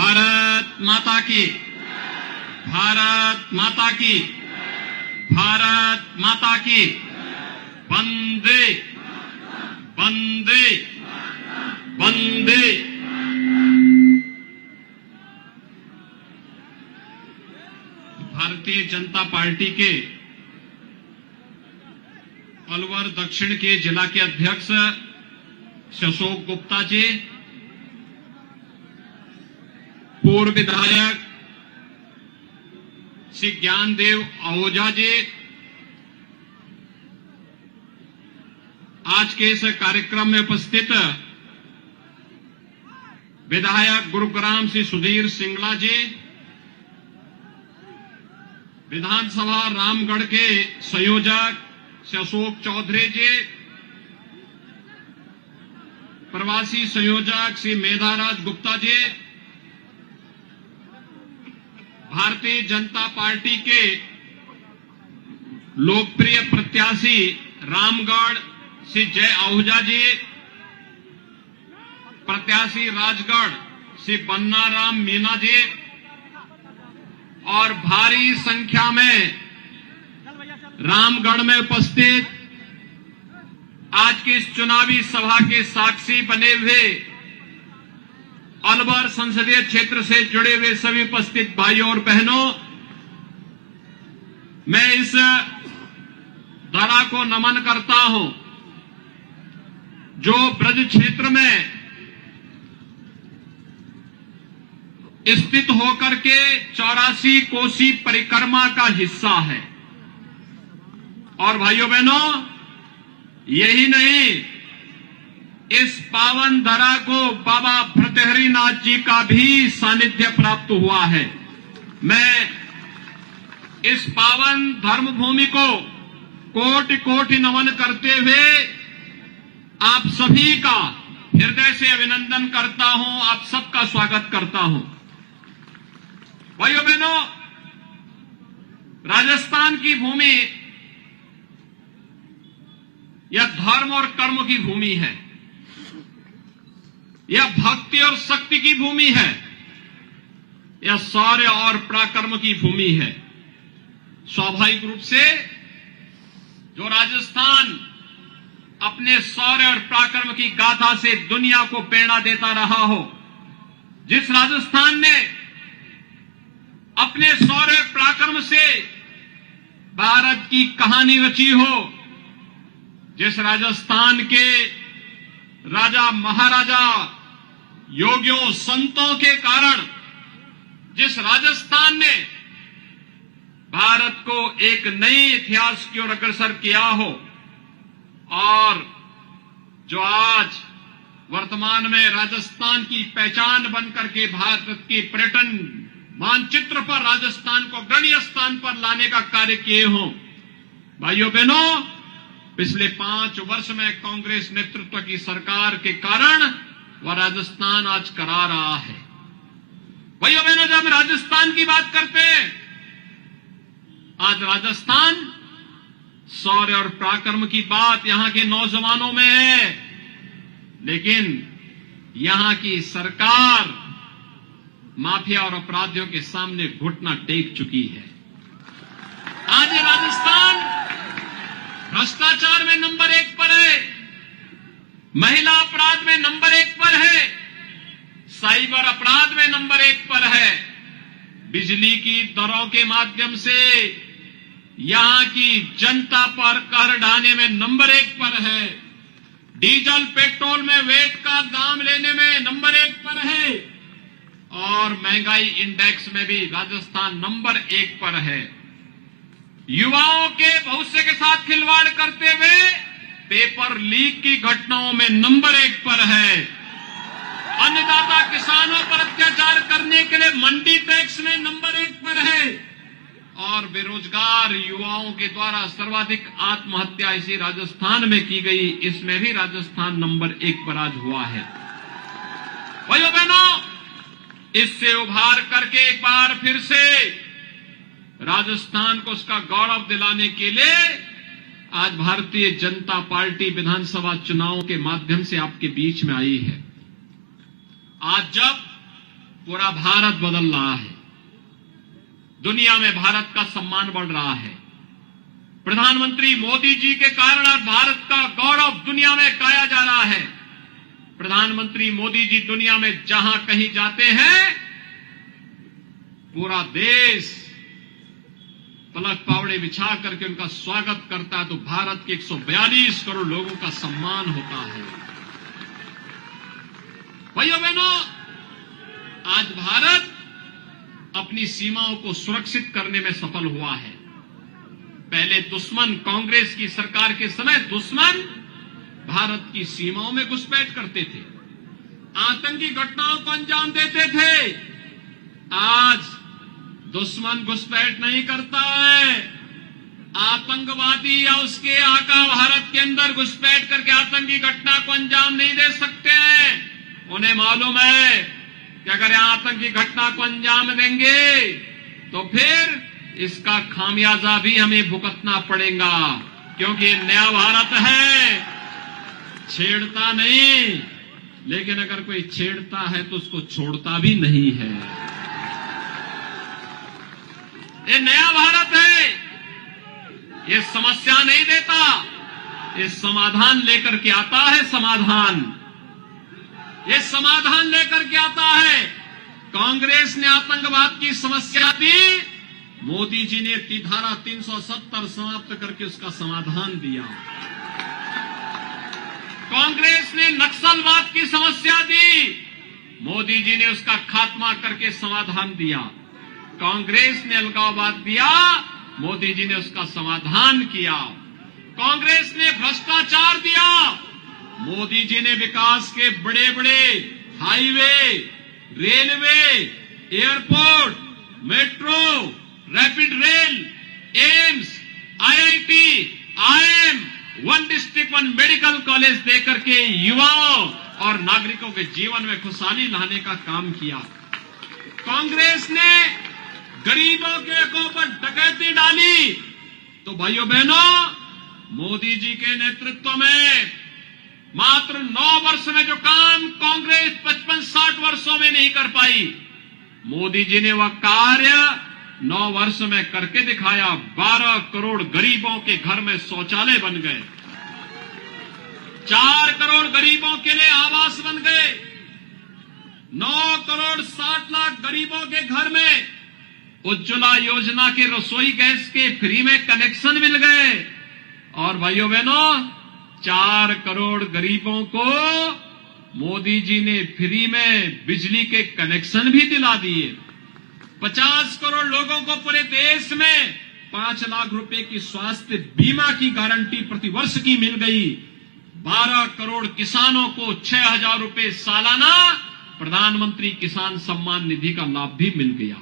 भारत माता की, भारत माता की, भारत माता की। वंदे वंदे वंदे। भारतीय जनता पार्टी के अलवर दक्षिण के जिला के अध्यक्ष अशोक गुप्ता जी, पूर्व विधायक श्री ज्ञानदेव आहूजा जी, आज के इस कार्यक्रम में उपस्थित विधायक गुरुग्राम श्री सुधीर सिंगला जी, विधानसभा रामगढ़ के संयोजक श्री अशोक चौधरी जी, प्रवासी संयोजक श्री मेधाराज गुप्ता जी, भारतीय जनता पार्टी के लोकप्रिय प्रत्याशी रामगढ़ श्री जय आहूजा जी, प्रत्याशी राजगढ़ श्री बन्नाराम मीना जी और भारी संख्या में रामगढ़ में उपस्थित आज की इस चुनावी सभा के साक्षी बने हुए अलवर संसदीय क्षेत्र से जुड़े हुए सभी उपस्थित भाइयों और बहनों, मैं इस धड़ा को नमन करता हूं जो ब्रज क्षेत्र में स्थित होकर के 84 कोसी परिक्रमा का हिस्सा है। और भाइयों बहनों, यही नहीं, इस पावन धरा को बाबा भृतहरिनाथ जी का भी सानिध्य प्राप्त हुआ है। मैं इस पावन धर्म भूमि को कोटि कोटि नमन करते हुए आप सभी का हृदय से अभिनंदन करता हूं, आप सबका स्वागत करता हूं। भाइयों बहनों, राजस्थान की भूमि यह धर्म और कर्म की भूमि है, यह भक्ति और शक्ति की भूमि है, यह शौर्य और पराक्रम की भूमि है। स्वाभाविक रूप से जो राजस्थान अपने शौर्य और पराक्रम की गाथा से दुनिया को प्रेरणा देता रहा हो, जिस राजस्थान ने अपने शौर्य और पराक्रम से भारत की कहानी रची हो, जिस राजस्थान के राजा महाराजा योगियों संतों के कारण जिस राजस्थान ने भारत को एक नए इतिहास की ओर अग्रसर किया हो, और जो आज वर्तमान में राजस्थान की पहचान बनकर के भारत के पर्यटन मानचित्र पर राजस्थान को अग्रणी स्थान पर लाने का कार्य किए हों। भाइयों बहनों, पिछले 5 वर्ष में कांग्रेस नेतृत्व की सरकार के कारण वह राजस्थान आज करा रहा है। भाइयों बहनों, जब राजस्थान की बात करते हैं, आज राजस्थान शौर्य और पराक्रम की बात यहां के नौजवानों में है, लेकिन यहां की सरकार माफिया और अपराधियों के सामने घुटना टेक चुकी है। आज ये राजस्थान भ्रष्टाचार में नंबर 1 पर है, महिला अपराध में नंबर 1 पर है, साइबर अपराध में नंबर 1 पर है, बिजली की दरों के माध्यम से यहां की जनता पर कर ढाने में नंबर 1 पर है, डीजल पेट्रोल में वेट का दाम लेने में नंबर 1 पर है, और महंगाई इंडेक्स में भी राजस्थान नंबर 1 पर है। युवाओं के भविष्य के साथ खिलवाड़ करते हुए पेपर लीक की घटनाओं में नंबर 1 पर है। अन्नदाता किसानों पर अत्याचार करने के लिए मंडी टैक्स में नंबर 1 पर है, और बेरोजगार युवाओं के द्वारा सर्वाधिक आत्महत्या इसी राजस्थान में की गई, इसमें भी राजस्थान नंबर 1 पर आज हुआ है। भाइयों बहनों, इससे उभार करके एक बार फिर से राजस्थान को उसका गौरव दिलाने के लिए आज भारतीय जनता पार्टी विधानसभा चुनाव के माध्यम से आपके बीच में आई है। आज जब पूरा भारत बदल रहा है। दुनिया में भारत का सम्मान बढ़ रहा है। प्रधानमंत्री मोदी जी के कारण आज भारत का गौरव दुनिया में गाया जा रहा है। प्रधानमंत्री मोदी जी दुनिया में जहां कहीं जाते हैं, पूरा देश पलक पावड़े बिछा करके उनका स्वागत करता है। तो भारत के 142 करोड़ लोगों का सम्मान होता है। भाइयों बहनों, आज भारत अपनी सीमाओं को सुरक्षित करने में सफल हुआ है। पहले दुश्मन, कांग्रेस की सरकार के समय दुश्मन भारत की सीमाओं में घुसपैठ करते थे, आतंकी घटनाओं को अंजाम देते थे। आज दुश्मन घुसपैठ नहीं करता है। आतंकवादी या उसके आका भारत के अंदर घुसपैठ करके आतंकी घटना को अंजाम नहीं दे सकते हैं। उन्हें मालूम है कि अगर आतंकी घटना को अंजाम देंगे तो फिर इसका खामियाजा भी हमें भुगतना पड़ेगा, क्योंकि ये नया भारत है, छेड़ता नहीं, लेकिन अगर कोई छेड़ता है तो उसको छोड़ता भी नहीं है। ये नया भारत है, ये समस्या नहीं देता, ये समाधान लेकर के आता है। समाधान, ये समाधान लेकर के आता है। कांग्रेस ने आतंकवाद की समस्या दी, मोदी जी ने धारा 370 समाप्त करके उसका समाधान दिया। कांग्रेस ने नक्सलवाद की समस्या दी, मोदी जी ने उसका खात्मा करके समाधान दिया। कांग्रेस ने अलगाववाद दिया, मोदी जी ने उसका समाधान किया। कांग्रेस ने भ्रष्टाचार दिया, मोदी जी ने विकास के बड़े बड़े highway, railway, airport, metro, rapid rail, AIIMS, IIT, IIM, one district one medical college देकर के युवाओं और नागरिकों के जीवन में खुशहाली लाने का काम किया। कांग्रेस ने गरीबों के ऊपर डकैती डाली, तो भाइयों बहनों, मोदी जी के नेतृत्व में मात्र 9 वर्ष में जो काम कांग्रेस 55-60 वर्षों में नहीं कर पाई, मोदी जी ने वह कार्य 9 वर्ष में करके दिखाया। 12 करोड़ गरीबों के घर में शौचालय बन गए, 4 करोड़ गरीबों के लिए आवास बन गए, 9 करोड़ 60 लाख गरीबों के घर में उज्ज्वला योजना के रसोई गैस के फ्री में कनेक्शन मिल गए। और भाइयों बहनों, 4 करोड़ गरीबों को मोदी जी ने फ्री में बिजली के कनेक्शन भी दिला दिए। 50 करोड़ लोगों को पूरे देश में 5 लाख रुपए की स्वास्थ्य बीमा की गारंटी प्रतिवर्ष की मिल गई। 12 करोड़ किसानों को 6,000 रुपए सालाना प्रधानमंत्री किसान सम्मान निधि का लाभ भी मिल गया।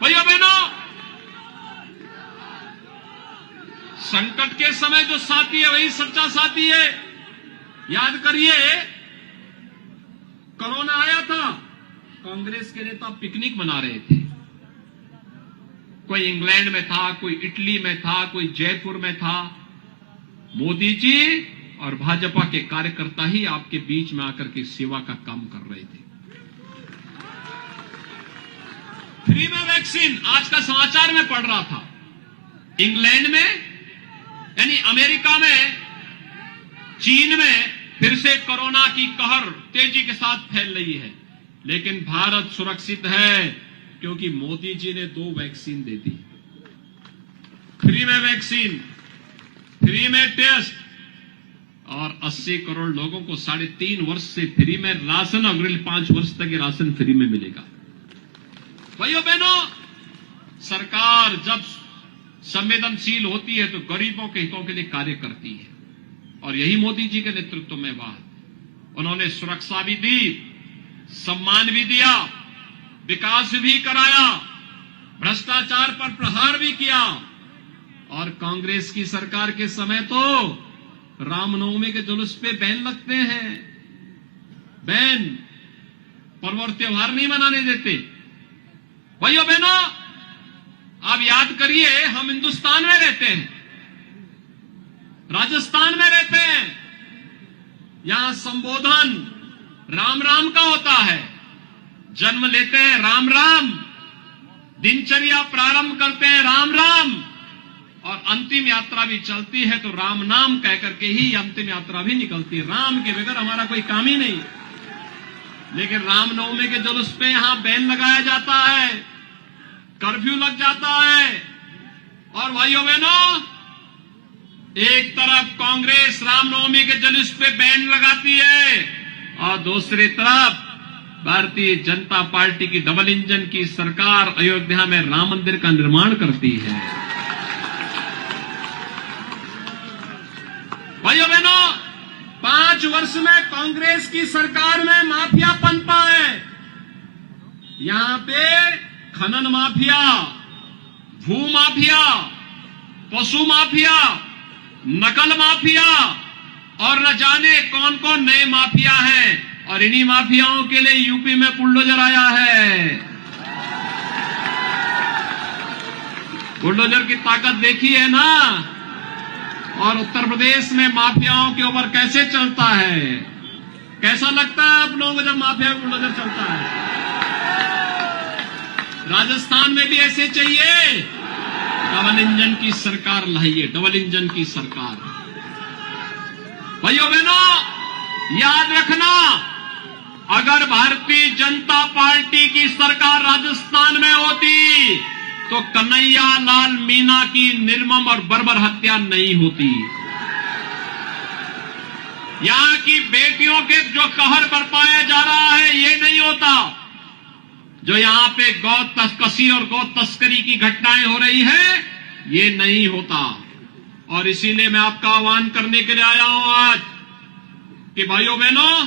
भाइयों बहनों, संकट के समय जो साथी है वही सच्चा साथी है। याद करिए, कोरोना आया था, कांग्रेस के नेता पिकनिक मना रहे थे। कोई इंग्लैंड में था, कोई इटली में था, कोई जयपुर में था। मोदी जी और भाजपा के कार्यकर्ता ही आपके बीच में आकर के सेवा का काम कर रहे थे। फ्री में वैक्सीन, आज का समाचार में पढ़ रहा था, इंग्लैंड में, यानी अमेरिका में, चीन में फिर से कोरोना की कहर तेजी के साथ फैल रही है, लेकिन भारत सुरक्षित है क्योंकि मोदी जी ने 2 वैक्सीन दे दी। फ्री में वैक्सीन, फ्री में टेस्ट, और 80 करोड़ लोगों को 3.5 वर्ष से फ्री में राशन, अगले 5 वर्ष तक ये राशन फ्री में मिलेगा। भाइयों बहनों, सरकार जब संवेदनशील होती है तो गरीबों के हितों के लिए कार्य करती है, और यही मोदी जी के नेतृत्व में बात। उन्होंने सुरक्षा भी दी, सम्मान भी दिया, विकास भी कराया, भ्रष्टाचार पर प्रहार भी किया। और कांग्रेस की सरकार के समय तो रामनवमी के जुलूस पे बैन लगते हैं, बैन, पर्व और त्योहार नहीं मनाने देते। भाइयों बहनों, आप याद करिए, हम हिंदुस्तान में रहते हैं, राजस्थान में रहते हैं, यहां संबोधन राम राम का होता है, जन्म लेते हैं राम राम, दिनचर्या प्रारंभ करते हैं राम राम, और अंतिम यात्रा भी चलती है तो राम नाम कह करके ही अंतिम यात्रा भी निकलती है। राम के बगैर हमारा कोई काम ही नहीं। लेकिन रामनवमी के जुलूस पे यहां बैन लगाया जाता है, कर्फ्यू लग जाता है, और भाइयों बहनों, एक तरफ कांग्रेस रामनवमी के जुलूस पे बैन लगाती है और दूसरी तरफ भारतीय जनता पार्टी की डबल इंजन की सरकार अयोध्या में राम मंदिर का निर्माण करती है। भाइयों बहनों, 5 वर्ष में कांग्रेस की सरकार में माफिया पनपा है। यहां पे खनन माफिया, भू माफिया, पशु माफिया, नकल माफिया और न जाने कौन कौन नए माफिया हैं, और इन्हीं माफियाओं के लिए यूपी में बुलडोजर आया है। बुलडोजर की ताकत देखी है ना, और उत्तर प्रदेश में माफियाओं के ऊपर कैसे चलता है। कैसा लगता है आप लोगों को जब माफिया बुलडोजर चलता है? राजस्थान में भी ऐसे चाहिए। डबल इंजन की सरकार लाइए, डबल इंजन की सरकार। भाइयों बहनों, याद रखना, अगर भारतीय जनता पार्टी की सरकार राजस्थान में होती तो कन्हैया लाल मीणा की निर्मम और बर्बर हत्या नहीं होती। यहां की बेटियों के जो कहर बरपाया जा रहा है ये नहीं होता। जो यहां पे गौ तस्करी और गौ तस्करी की घटनाएं हो रही है ये नहीं होता। और इसीलिए मैं आपका आह्वान करने के लिए आया हूं आज कि भाइयों बहनों,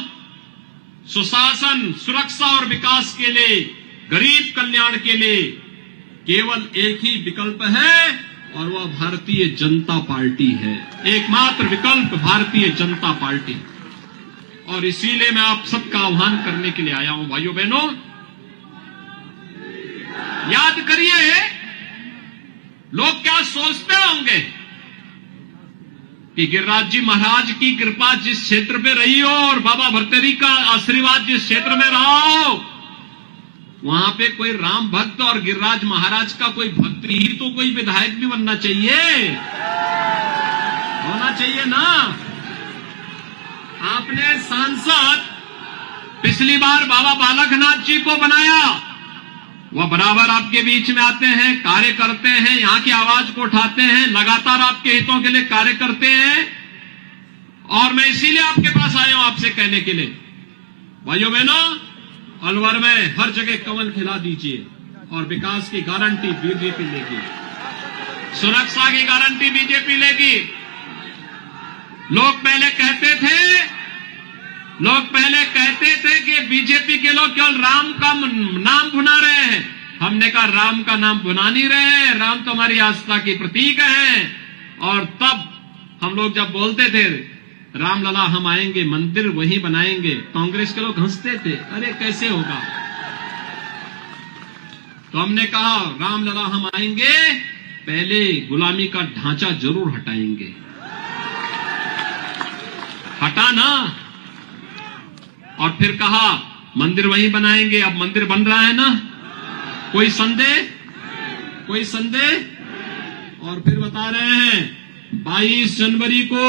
सुशासन, सुरक्षा और विकास के लिए, गरीब कल्याण के लिए केवल एक ही विकल्प है और वह भारतीय जनता पार्टी है। एकमात्र विकल्प भारतीय जनता पार्टी। और इसीलिए मैं आप सबका आह्वान करने के लिए आया हूं। भाइयों बहनों, याद करिए, लोग क्या सोचते होंगे कि गिरिराज जी महाराज की कृपा जिस क्षेत्र पे रही हो और बाबा भर्तृहरि का आशीर्वाद जिस क्षेत्र में रहा हो, वहां पे कोई राम भक्त और गिरिराज महाराज का कोई भक्त ही तो कोई विधायक भी बनना चाहिए, होना चाहिए ना। आपने सांसद पिछली बार बाबा बालकनाथ जी को बनाया, वह बराबर आपके बीच में आते हैं, कार्य करते हैं, यहां की आवाज को उठाते हैं, लगातार आपके हितों के लिए कार्य करते हैं। और मैं इसीलिए आपके पास आया हूं आपसे कहने के लिए, भाइयों बहनों, अलवर में हर जगह कमल खिला दीजिए और विकास की गारंटी बीजेपी लेगी, सुरक्षा की गारंटी बीजेपी लेगी। लोग पहले कहते थे कि बीजेपी के लोग केवल राम का नाम भुना रहे हैं। हमने कहा राम का नाम भुना नहीं रहे हैं, राम तो हमारी आस्था की प्रतीक है। और तब हम लोग जब बोलते थे रामलला हम आएंगे, मंदिर वहीं बनाएंगे, कांग्रेस के लोग हंसते थे, अरे कैसे होगा। तो हमने कहा रामलला हम आएंगे, पहले गुलामी का ढांचा जरूर हटाएंगे। हटा ना, और फिर कहा मंदिर वहीं बनाएंगे। अब मंदिर बन रहा है ना, कोई संदेह। और फिर बता रहे हैं 22 जनवरी को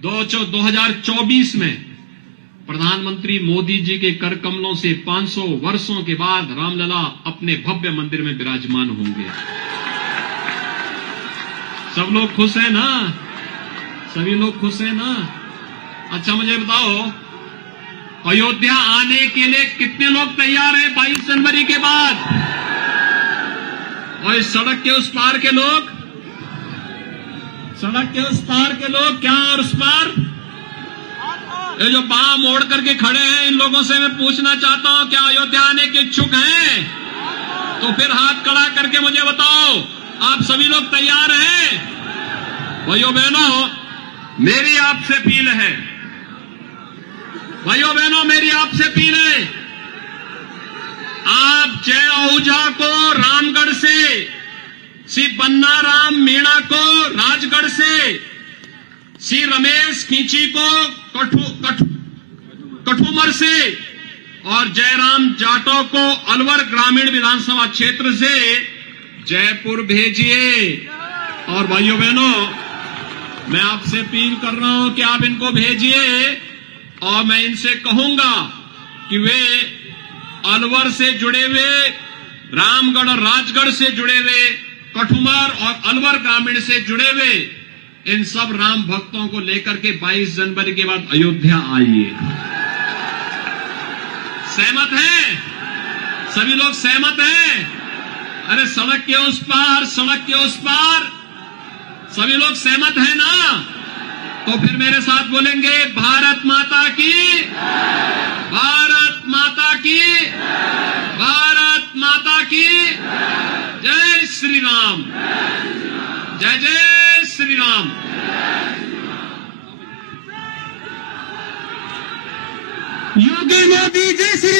2024 में प्रधानमंत्री मोदी जी के कर कमलों से 500 वर्षों के बाद रामलला अपने भव्य मंदिर में विराजमान होंगे। सब लोग खुश हैं ना, सभी लोग खुश हैं ना। अच्छा मुझे बताओ, अयोध्या आने के लिए कितने लोग तैयार हैं 22 जनवरी के बाद? और इस सड़क के उस पार के लोग, सड़क के उस पार के लोग, क्या और उस पार ये जो बांह मोड़ करके खड़े हैं, इन लोगों से मैं पूछना चाहता हूं क्या अयोध्या आने के इच्छुक हैं? तो फिर हाथ खड़ा करके मुझे बताओ, आप सभी लोग तैयार हैं? भाइयों बहनों, मेरी आपसे अपील है, भाइयों बहनों मेरी आपसे अपील है, आप जय आहूजा को रामगढ़ से, श्री बन्ना राम मीणा को राजगढ़ से, श्री रमेश खींची को कठुमर से और जयराम जाटव को अलवर ग्रामीण विधानसभा क्षेत्र से जयपुर भेजिए। और भाइयों बहनों, मैं आपसे अपील कर रहा हूं कि आप इनको भेजिए और मैं इनसे कहूंगा कि वे अलवर से जुड़े हुए, रामगढ़ और राजगढ़ से जुड़े हुए, कठुमर और अलवर ग्रामीण से जुड़े हुए इन सब राम भक्तों को लेकर के 22 जनवरी के बाद अयोध्या आइए। सहमत हैं? सभी लोग सहमत हैं? अरे सड़क के उस पार, सड़क के उस पार, सभी लोग सहमत हैं ना? तो फिर मेरे साथ बोलेंगे, भारत माता की, भारत माता की, भारत माता की, जय श्री राम, जय जय श्री राम। योगी मोदी जय श्री